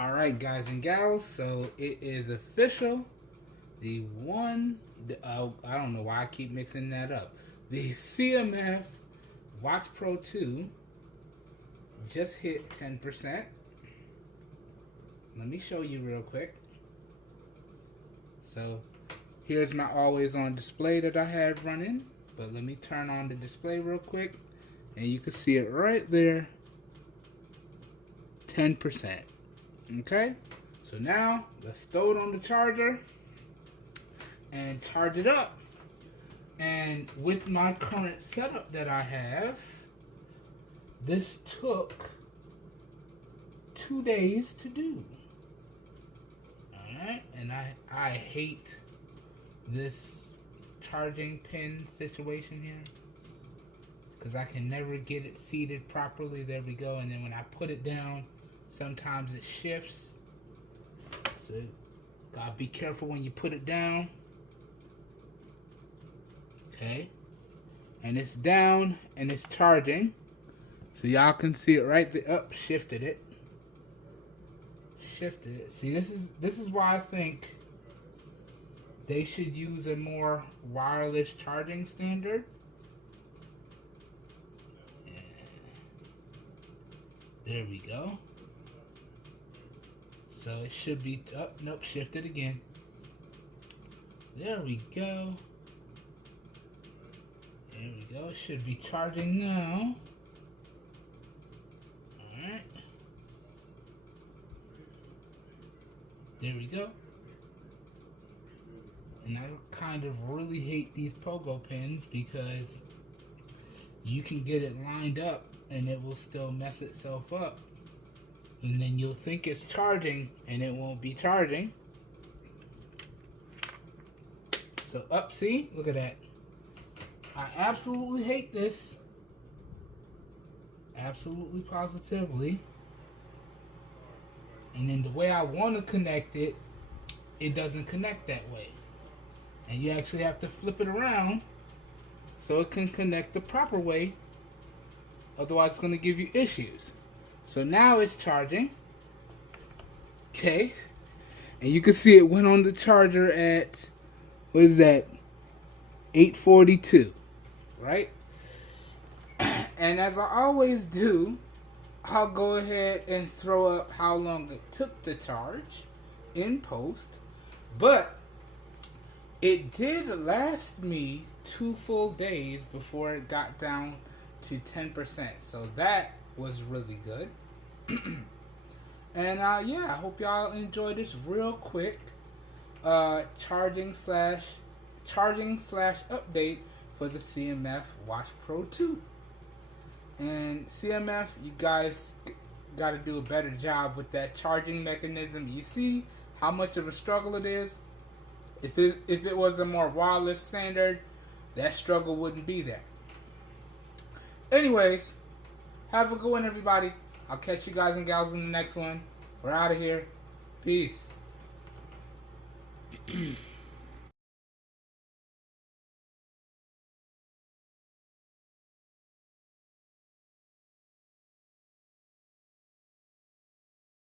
Alright, guys and gals, so it is official. I don't know why I keep mixing that up. The CMF Watch Pro 2 just hit 10%. Let me show you real quick. So here's my always on display that I had running. But let me turn on the display real quick. And you can see it right there. 10%. Okay, so now let's throw it on the charger and charge it up. And with my current setup that I have, this took 2 days to do. Alright, and I hate this charging pin situation here because I can never get it seated properly. There we go. And then when I put it down, sometimes it shifts, so gotta be careful when you put it down. Okay, and it's down and it's charging, so y'all can see it right there. Up, shifted it. See, this is why I think they should use a more wireless charging standard. There we go. So it should be up. Nope, shifted again. There we go. There we go. It should be charging now. Alright. There we go. And I kind of really hate these pogo pins because you can get it lined up and it will still mess itself up. And then you'll think it's charging and it won't be charging. So up, see? Look at that. I absolutely hate this. Absolutely positively. And then the way I want to connect it, it doesn't connect that way. And you actually have to flip it around so it can connect the proper way. Otherwise it's going to give you issues. So now it's charging. Okay. And you can see it went on the charger at, what is that? 842. Right? And as I always do, I'll go ahead and throw up how long it took to charge in post. But it did last me 2 full days before it got down to 10%. So that was really good. And yeah, I hope y'all enjoy this real quick charging slash update for the CMF Watch Pro 2. And CMF, you guys got to do a better job with that charging mechanism. You see how much of a struggle it is? If it was a more wireless standard, that struggle wouldn't be there. Anyways, have a good one, everybody. I'll catch you guys and gals in the next one. We're out of here. Peace.